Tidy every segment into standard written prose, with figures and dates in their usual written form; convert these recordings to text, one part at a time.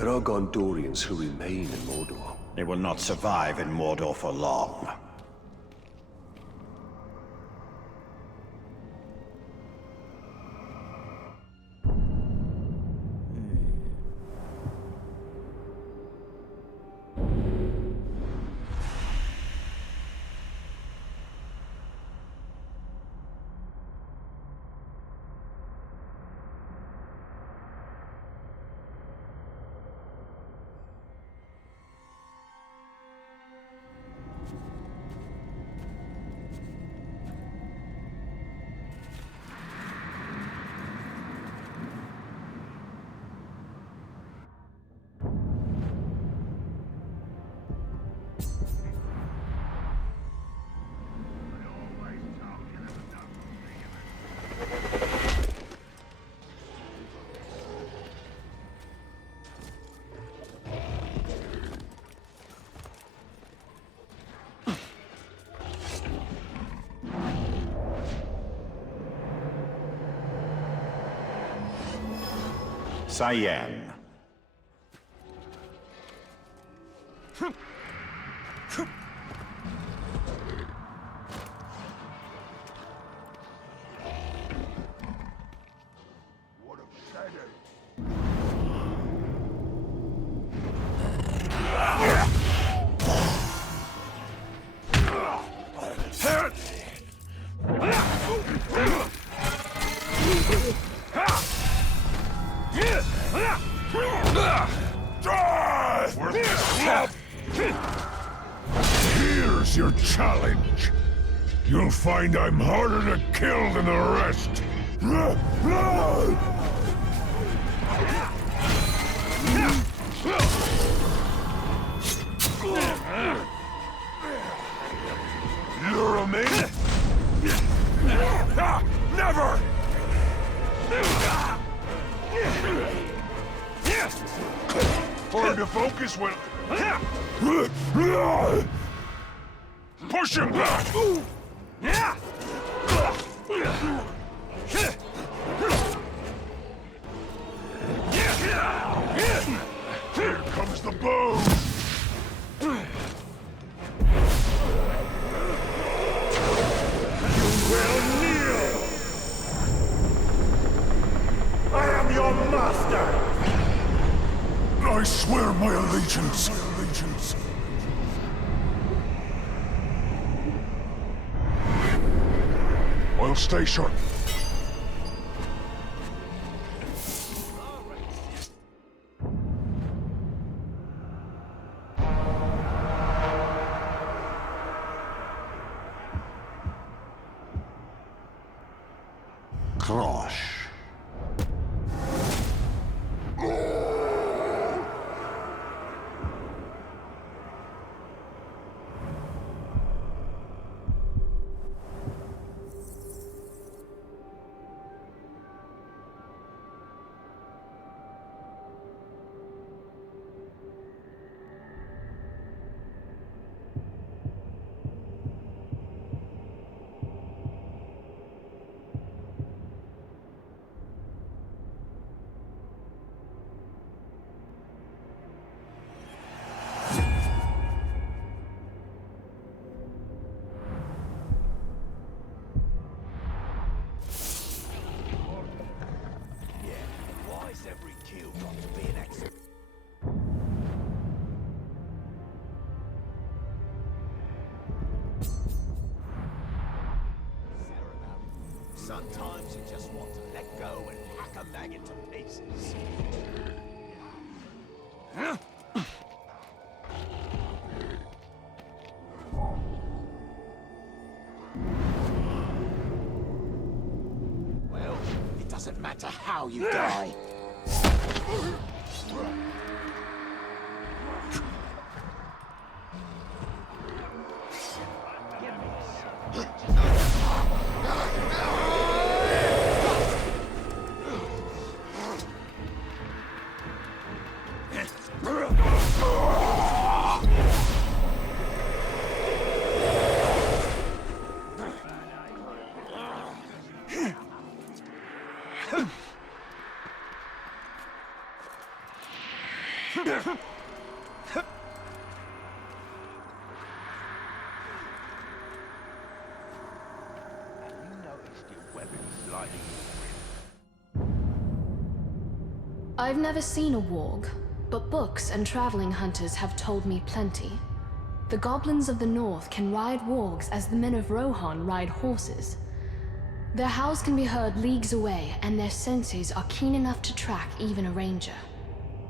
There are Gondorians who remain in Mordor. They will not survive in Mordor for long. Cyan. Here's your challenge. You'll find I'm harder to kill than the rest. You're a man? Never! Hard to focus when... Push him back! Here comes the blow! You will kneel! I am your master! I swear my allegiance. I'll stay sharp. Krosh. Sometimes you just want to let go and hack a man into pieces. Well, it doesn't matter how you die. You noticed your weapon sliding. I've never seen a warg, but books and traveling hunters have told me plenty. The goblins of the north can ride wargs as the men of Rohan ride horses. Their howls can be heard leagues away, and their senses are keen enough to track even a ranger.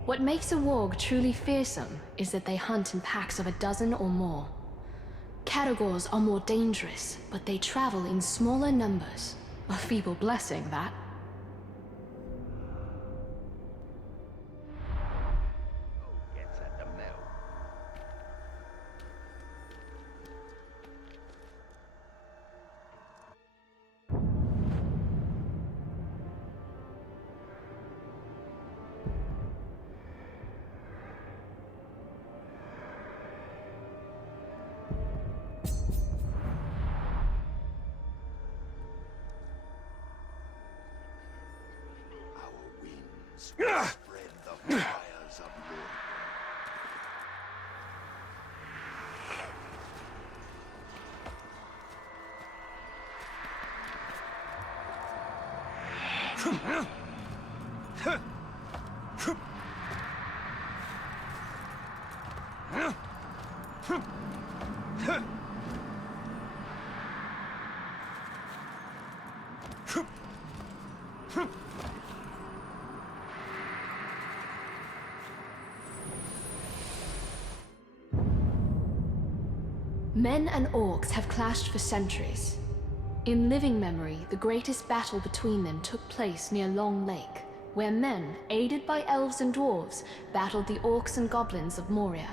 What makes a warg truly fearsome is that they hunt in packs of a dozen or more. Categors are more dangerous, but they travel in smaller numbers. A feeble blessing, that. Gets at the mill. Our winds will spread the fires of Lord. Men and orcs have clashed for centuries. In living memory, the greatest battle between them took place near Long Lake, where men, aided by elves and dwarves, battled the orcs and goblins of Moria.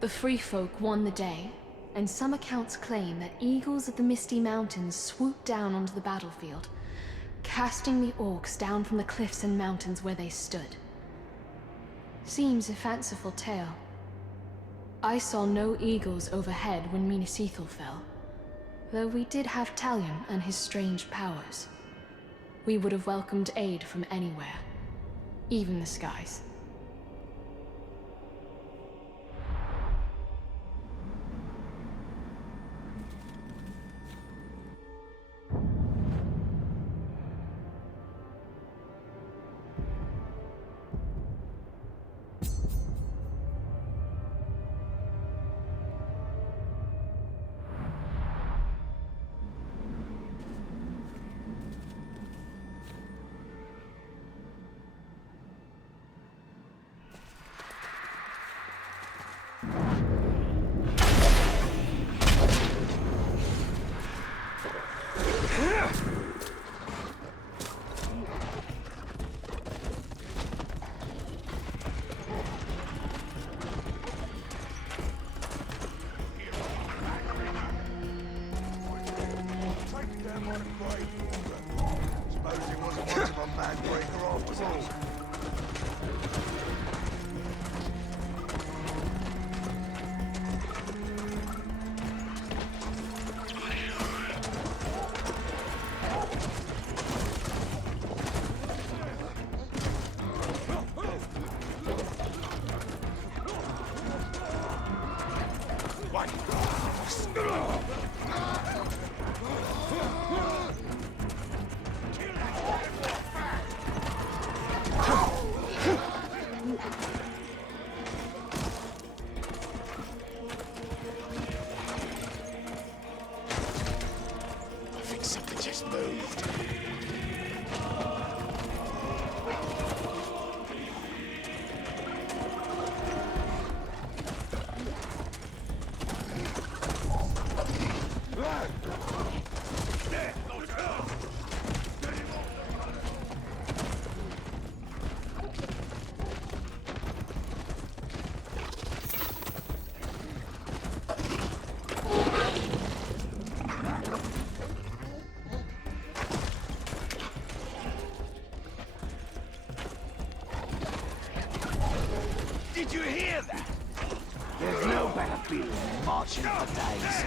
The free folk won the day, and some accounts claim that eagles of the Misty Mountains swooped down onto the battlefield, casting the orcs down from the cliffs and mountains where they stood. Seems a fanciful tale. I saw no eagles overhead when Minas Ithil fell, though we did have Talion and his strange powers. We would have welcomed aid from anywhere, even the skies. Suppose he wasn't much of a man breaker after all. I think something just moved. Did you hear that? There's no better feeling than marching for days.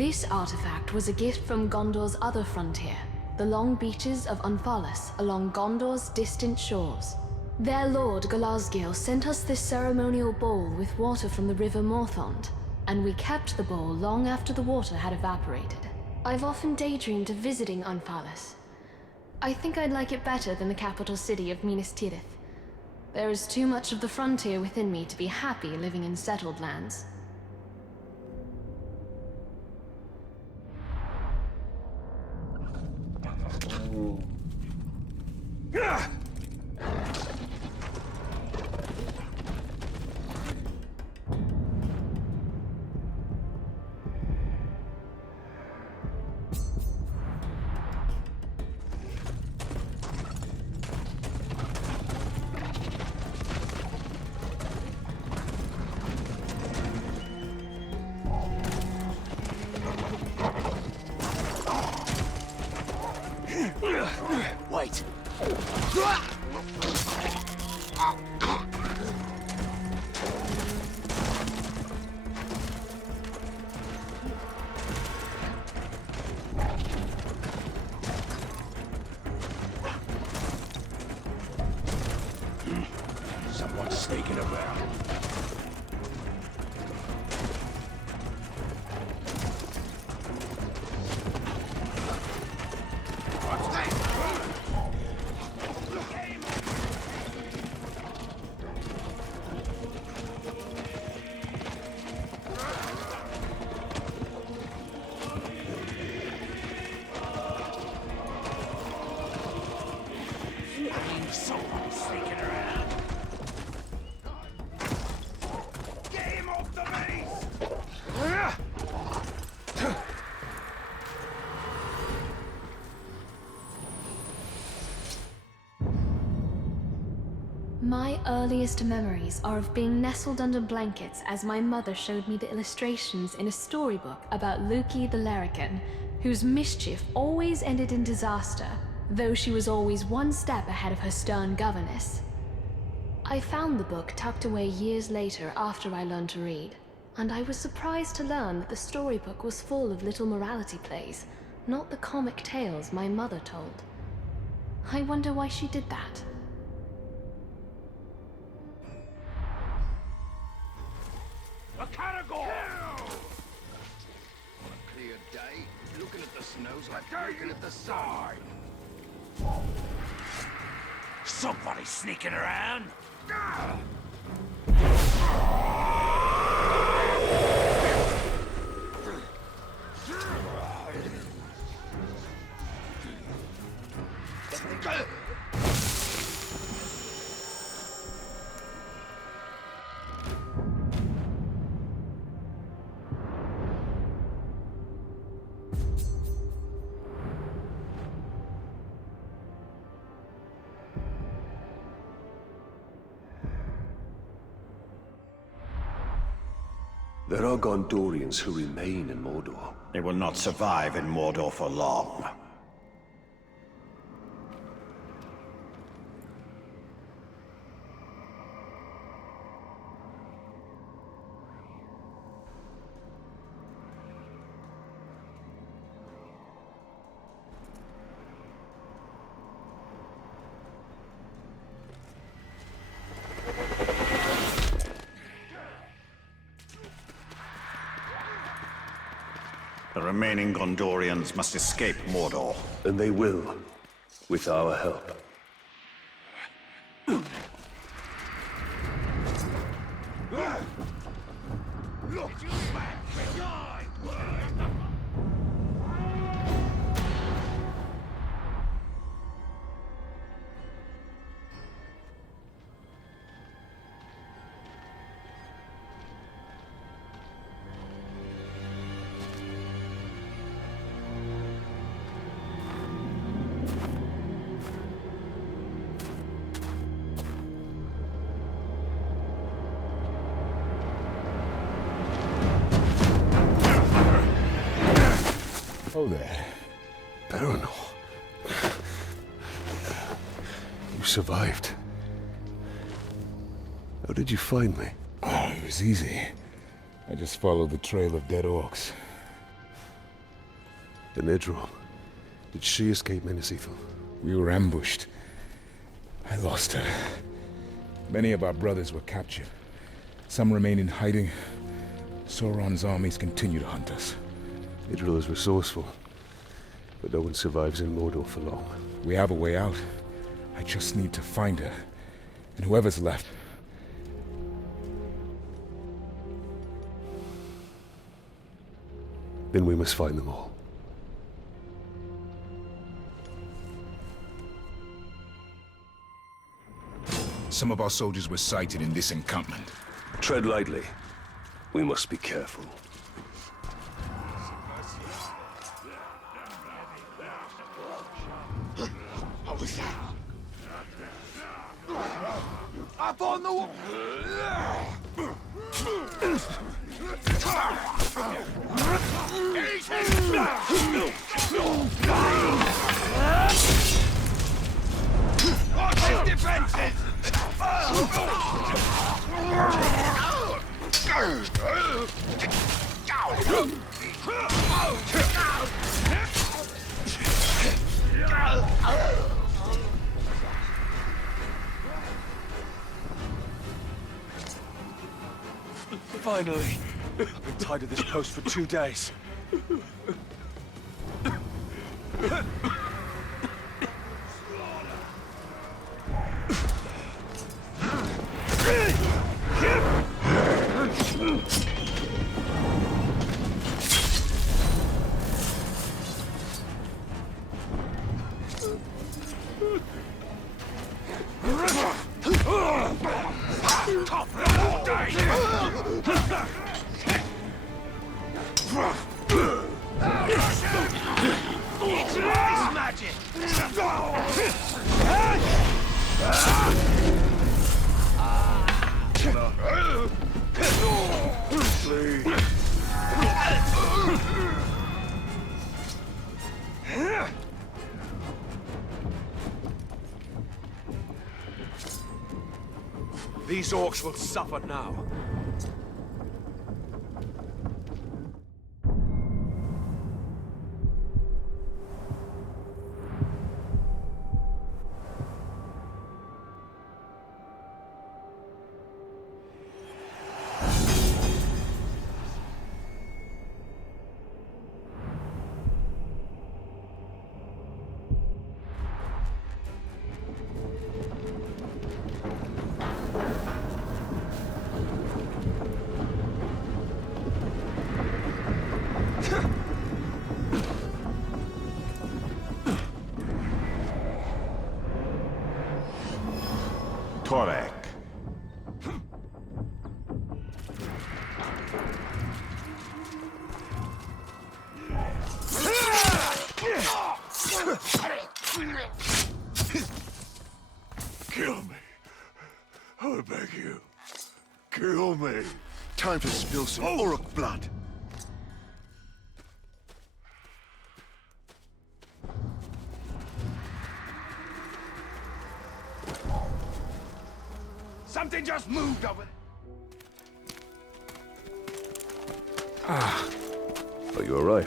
This artifact was a gift from Gondor's other frontier, the long beaches of Unthalas along Gondor's distant shores. Their lord, Galazgil, sent us this ceremonial bowl with water from the river Morthond, and we kept the bowl long after the water had evaporated. I've often daydreamed of visiting Unthalas. I think I'd like it better than the capital city of Minas Tirith. There is too much of the frontier within me to be happy living in settled lands. Wait. Someone's sneaking around. Someone's sneaking around. Get him off the base! My earliest memories are of being nestled under blankets as my mother showed me the illustrations in a storybook about Luki the Larrikin, whose mischief always ended in disaster, though she was always one step ahead of her stern governess. I found the book tucked away years later after I learned to read, and I was surprised to learn that the storybook was full of little morality plays, not the comic tales my mother told. I wonder why she did that. A caragor! On a clear day, looking at the snows like looking at the sun. Somebody sneaking around? There are Gondorians who remain in Mordor. They will not survive in Mordor for long. The remaining Gondorians must escape Mordor. And they will, with our help. Look, back behind! Oh there. Baronor. You survived. How did you find me? Oh, it was easy. I just followed the trail of dead orcs. And Idril, did she escape Minas Ithil? We were ambushed. I lost her. Many of our brothers were captured. Some remain in hiding. Sauron's armies continue to hunt us. Idril is resourceful, but no one survives in Mordor for long. We have a way out. I just need to find her. And whoever's left. Then we must find them all. Some of our soldiers were sighted in this encampment. Tread lightly. We must be careful. What was that? Up on the wall! Watch his defenses! Finally! I've been tied to this post for 2 days. It's ice magic! These orcs will suffer now. Torek. Kill me. I beg you. Kill me. Time to spill some Uruk blood. Something just moved over there. Are you alright?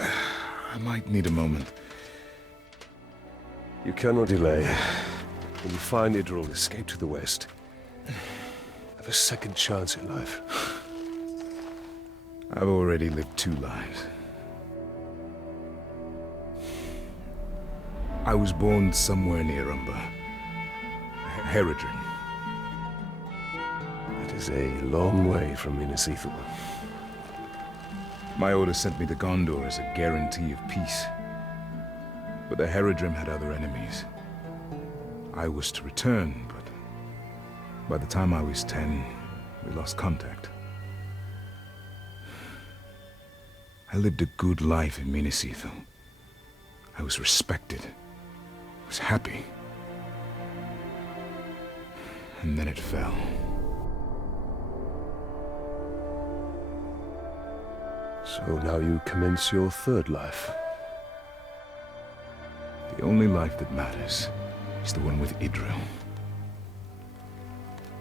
I might need a moment. You cannot delay. When you find Idril, escape to the west. Have a second chance at life. I've already lived 2 lives. I was born somewhere near Umber. Herodrin. It is a long way from Minas Ithil. My order sent me to Gondor as a guarantee of peace. But the Herodrim had other enemies. I was to return, but by the time I was 10, we lost contact. I lived a good life in Minas Ithil. I was respected. I was happy. And then it fell. So now you commence your third life. The only life that matters is the one with Idril.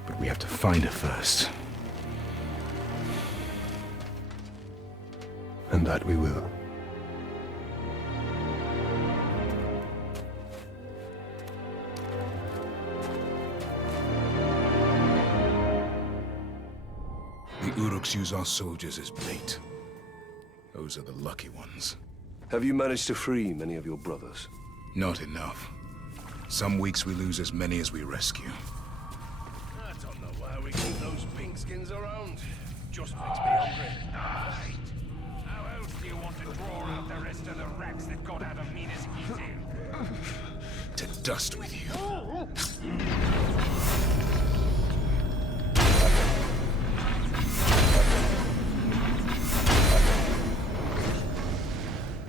But we have to find her first. And that we will. Uruks use our soldiers as bait. Those are the lucky ones. Have you managed to free many of your brothers? Not enough. Some weeks we lose as many as we rescue. I don't know why we keep those pinkskins around. Just makes me hungry. Right. How else do you want to draw out the rest of the rats that got out of Mina's eating? To dust with you.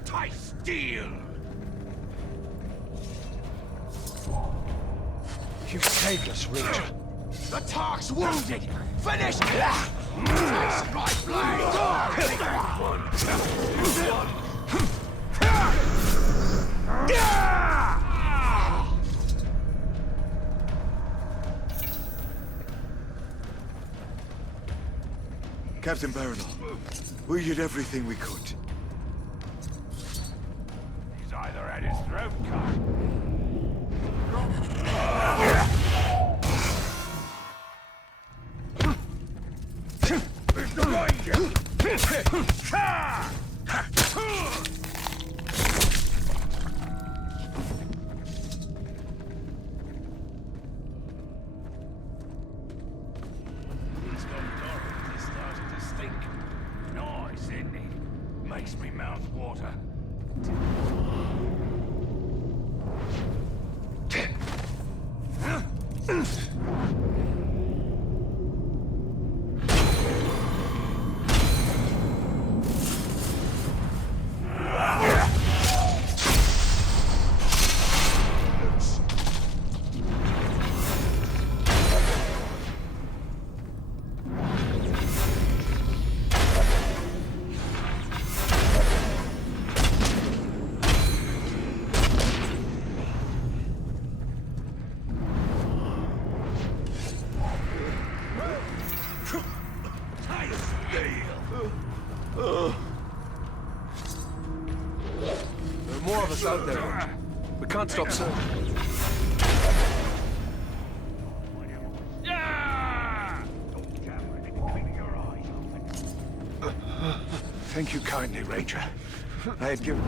Tight steel! You saved us, Ranger. The Tark's wounded! Finish! Taste my Captain Barinol, we did everything we could. He's either had his throat cut. He's gone dark. He's starting to stink. Nice, isn't he? Makes me mouth water. There are more of us out there, Ranger. We can't stop searching. Thank you kindly, Ranger. I had given...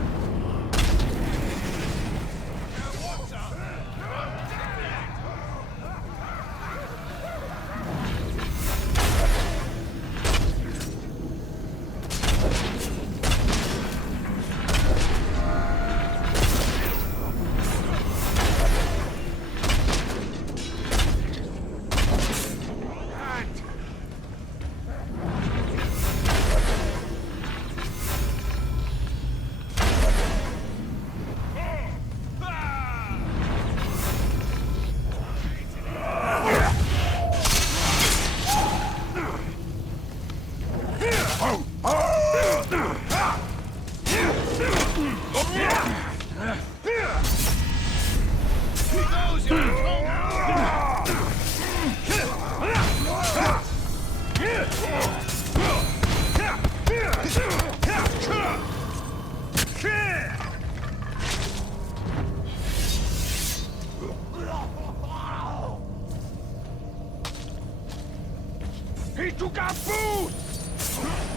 He took our food!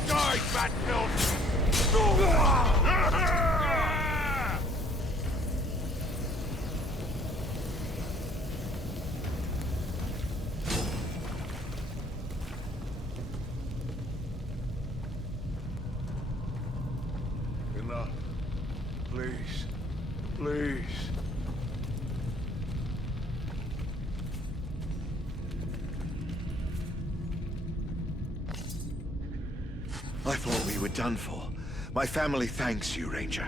Die, fat filth! Enough. Please. Please. I thought we were done for. My family thanks you, Ranger.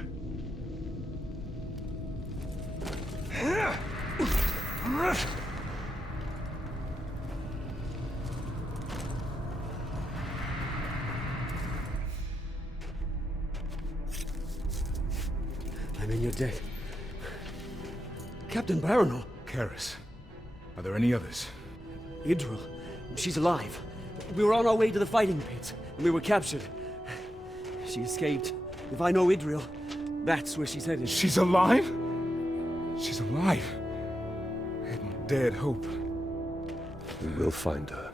I'm in your debt. Captain Barinol. Karis, are there any others? Idril. She's alive. We were on our way to the fighting pits, and we were captured. She escaped. If I know Idril, that's where she's headed. She's alive? She's alive. I hadn't dared hope. We will find her.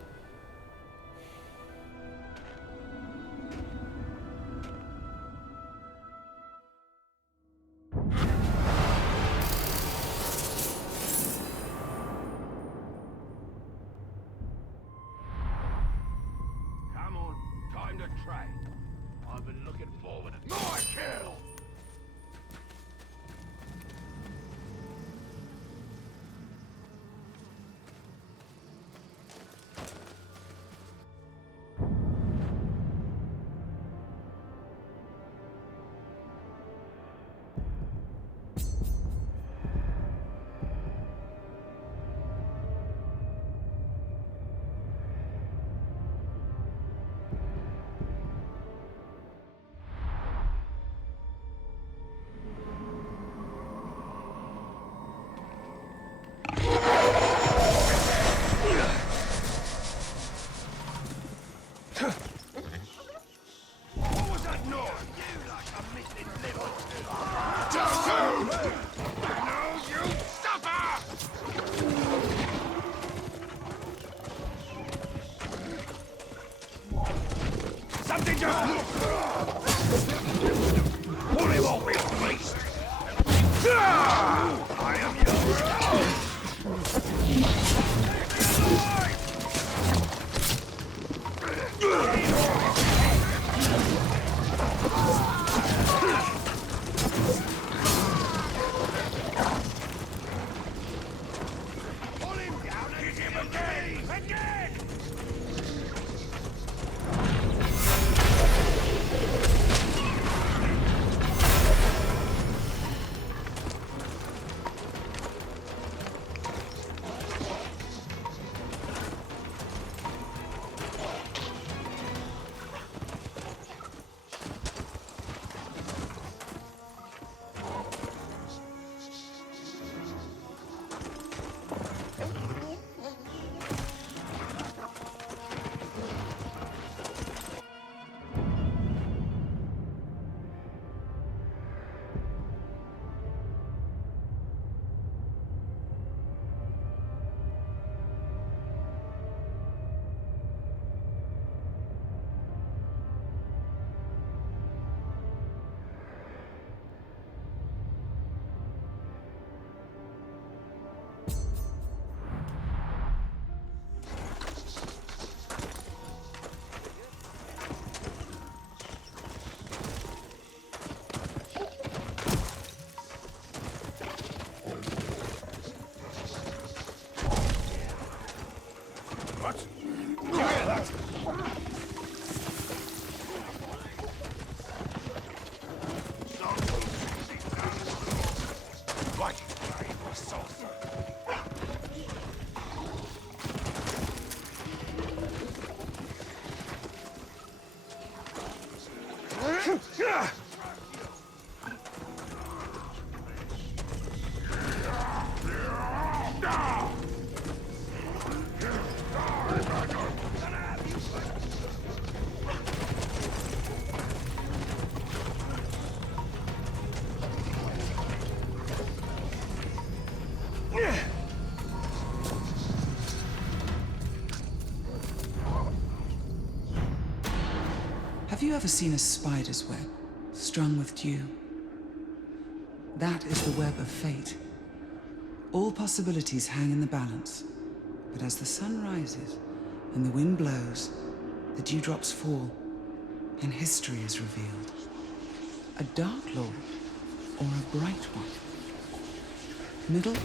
prey. I've been looking forward to my kill! Have you ever seen a spider's web strung with dew? That is the web of fate. All possibilities hang in the balance, but as the sun rises and the wind blows, the dewdrops fall, and history is revealed. A dark lord or a bright one? Middle?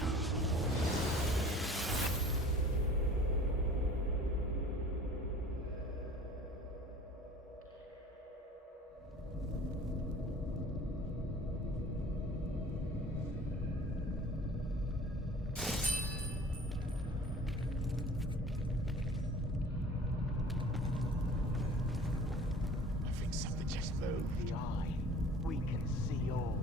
The eye. We can see all.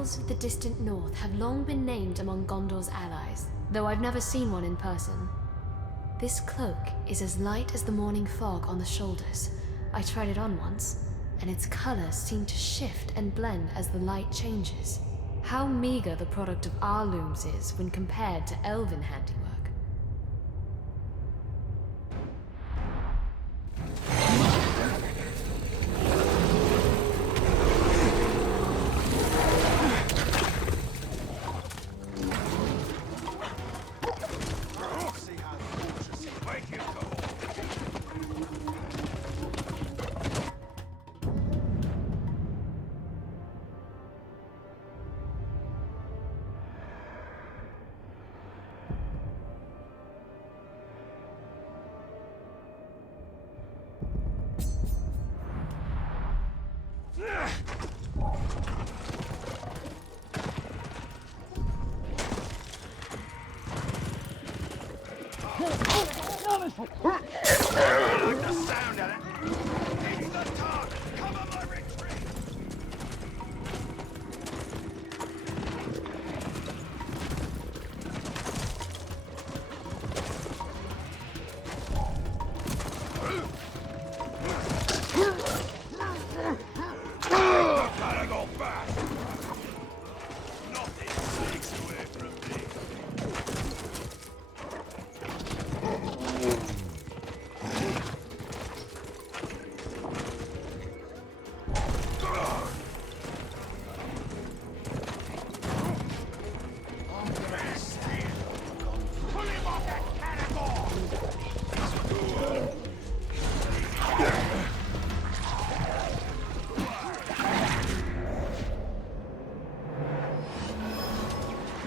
Elves of the distant north have long been named among Gondor's allies, though I've never seen one in person. This cloak is as light as the morning fog on the shoulders. I tried it on once, and its colors seem to shift and blend as the light changes. How meager the product of our looms is when compared to elven handiwork.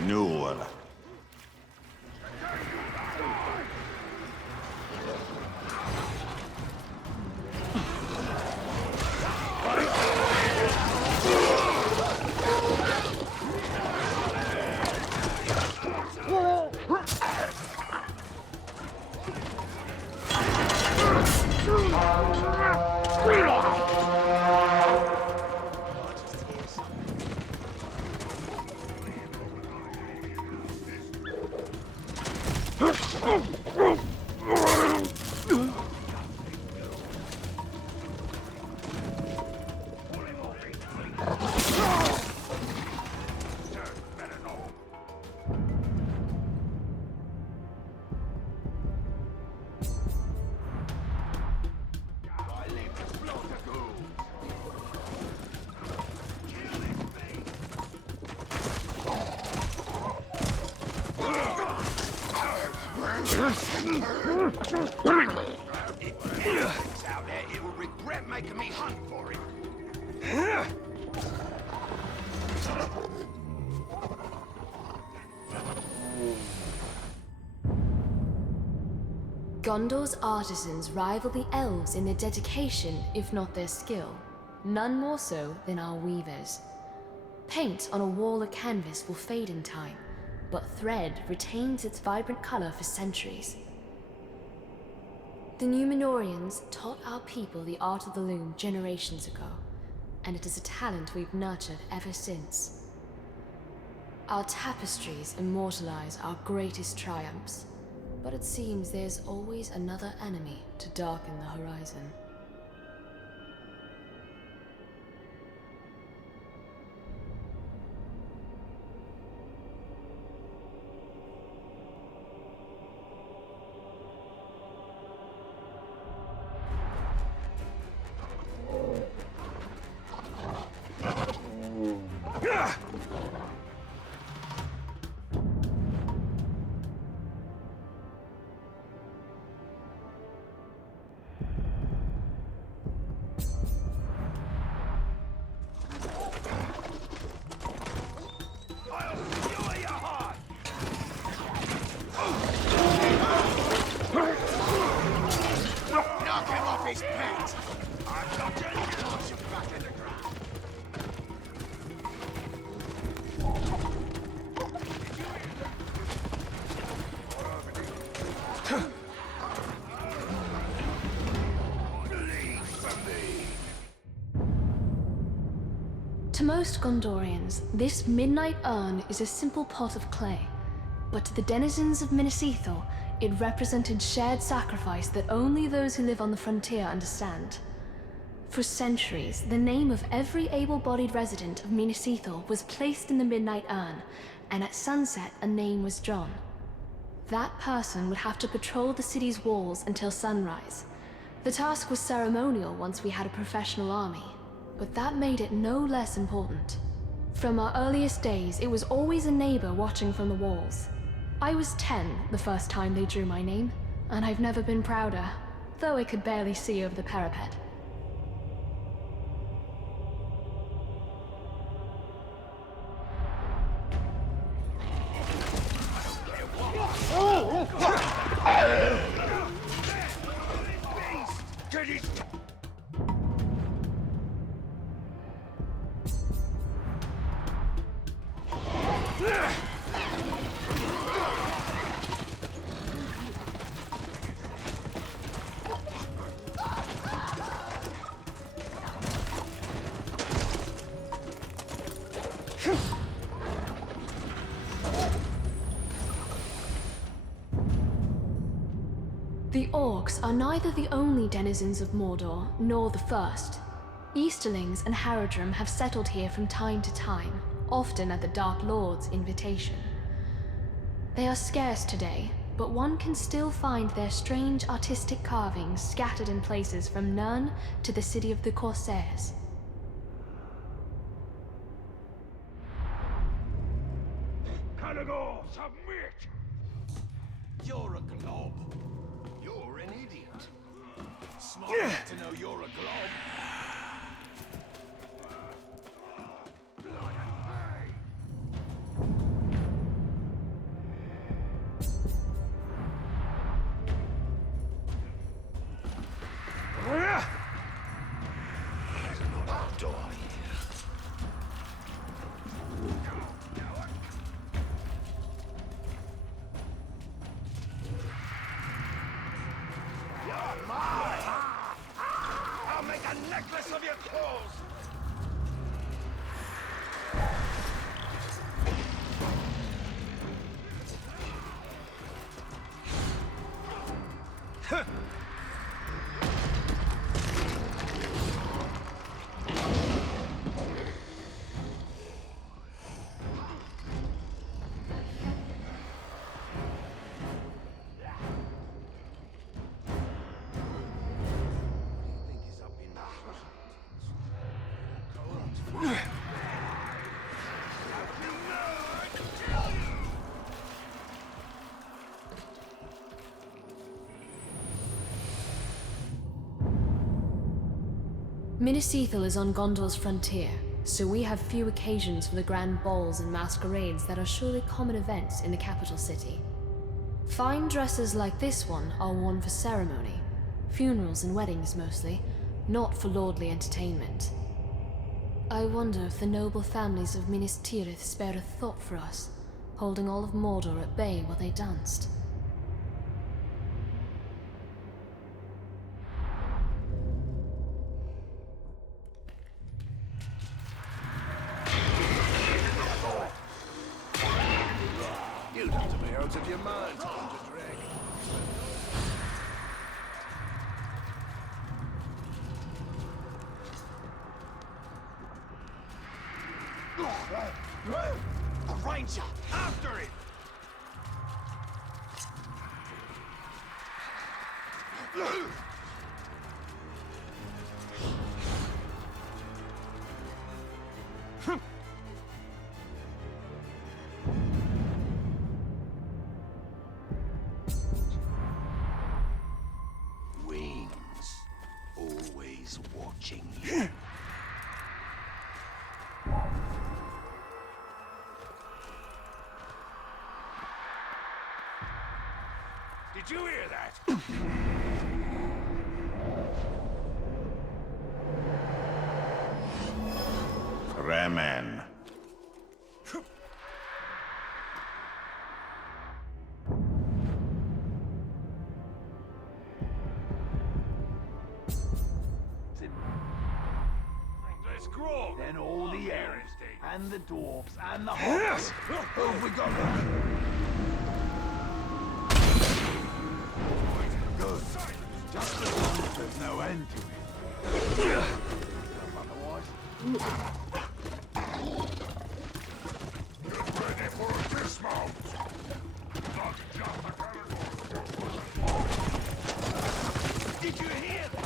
Newell. Out there, he will regret making me hunt for him. Gondor's artisans rival the elves in their dedication, if not their skill. None more so than our weavers. Paint on a wall or canvas will fade in time, but thread retains its vibrant color for centuries. The Numenorians taught our people the art of the loom generations ago, and it is a talent we've nurtured ever since. Our tapestries immortalize our greatest triumphs, but it seems there's always another enemy to darken the horizon. most Gondorians, this midnight urn is a simple pot of clay. But to the denizens of Minas Ithil, it represented shared sacrifice that only those who live on the frontier understand. For centuries, the name of every able-bodied resident of Minas Ithil was placed in the midnight urn, and at sunset a name was drawn. That person would have to patrol the city's walls until sunrise. The task was ceremonial once we had a professional army, but that made it no less important. From our earliest days, it was always a neighbor watching from the walls. I was 10 the first time they drew my name, and I've never been prouder, though I could barely see over the parapet. The Orcs are neither the only denizens of Mordor, nor the first. Easterlings and Haradrim have settled here from time to time, often at the Dark Lord's invitation. They are scarce today, but one can still find their strange artistic carvings scattered in places from Nirn to the city of the Corsairs. Canagor, submit! You're a glob. You're an idiot. Smart enough to know you're a glob. There's another door here. You're mine! I'll make a necklace of your clothes! Minas Ithil is on Gondor's frontier, so we have few occasions for the grand balls and masquerades that are surely common events in the capital city. Fine dresses like this one are worn for ceremony, funerals and weddings mostly, not for lordly entertainment. I wonder if the noble families of Minas Tirith spared a thought for us, holding all of Mordor at bay while they danced. You'd have to be out of your mind to hunt a dragon. A ranger! After it! Wings, always watching you. Did you hear that? Remen. Let's grow. then all the elves, and the dwarves, and the hobbits. Who have we got left? Good. Just as long as there's no end to it. Otherwise... Get ready for a dismount! Not just a Did you hear that?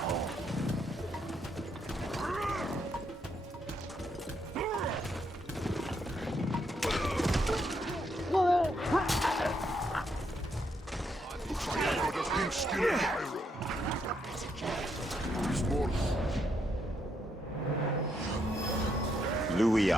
Louis.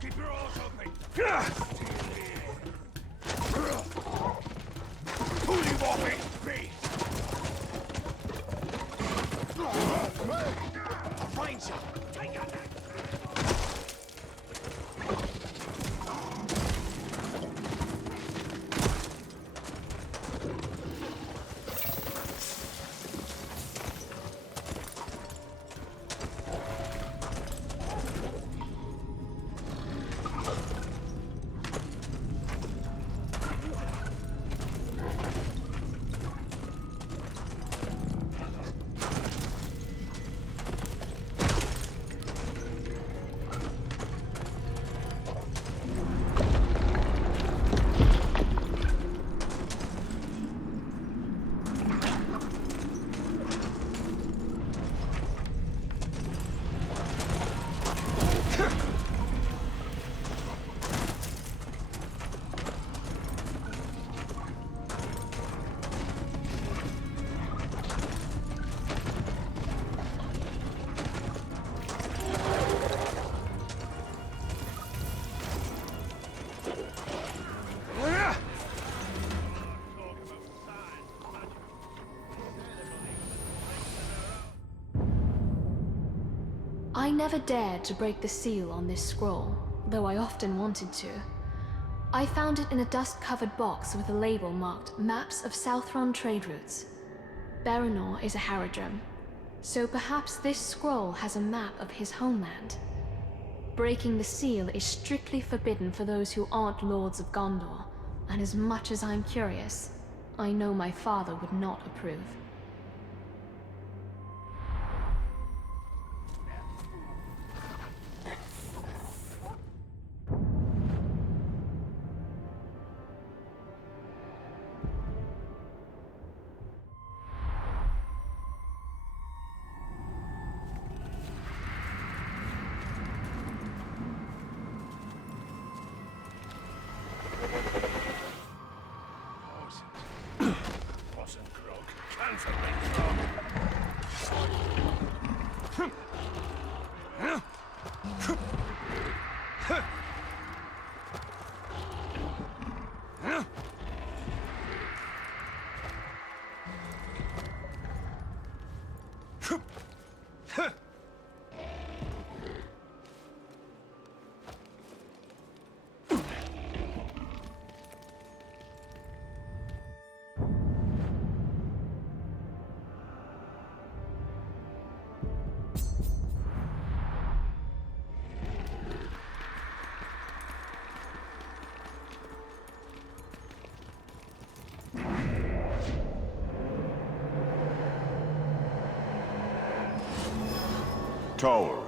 Keep your eyes open. Who do you want me? Me! I'll find some. Take out that. I never dared to break the seal on this scroll, though I often wanted to. I found it in a dust-covered box with a label marked Maps of Southron Trade Routes. Baranor is a Haradrim, so perhaps this scroll has a map of his homeland. Breaking the seal is strictly forbidden for those who aren't Lords of Gondor, and as much as I'm curious, I know my father would not approve. Toll.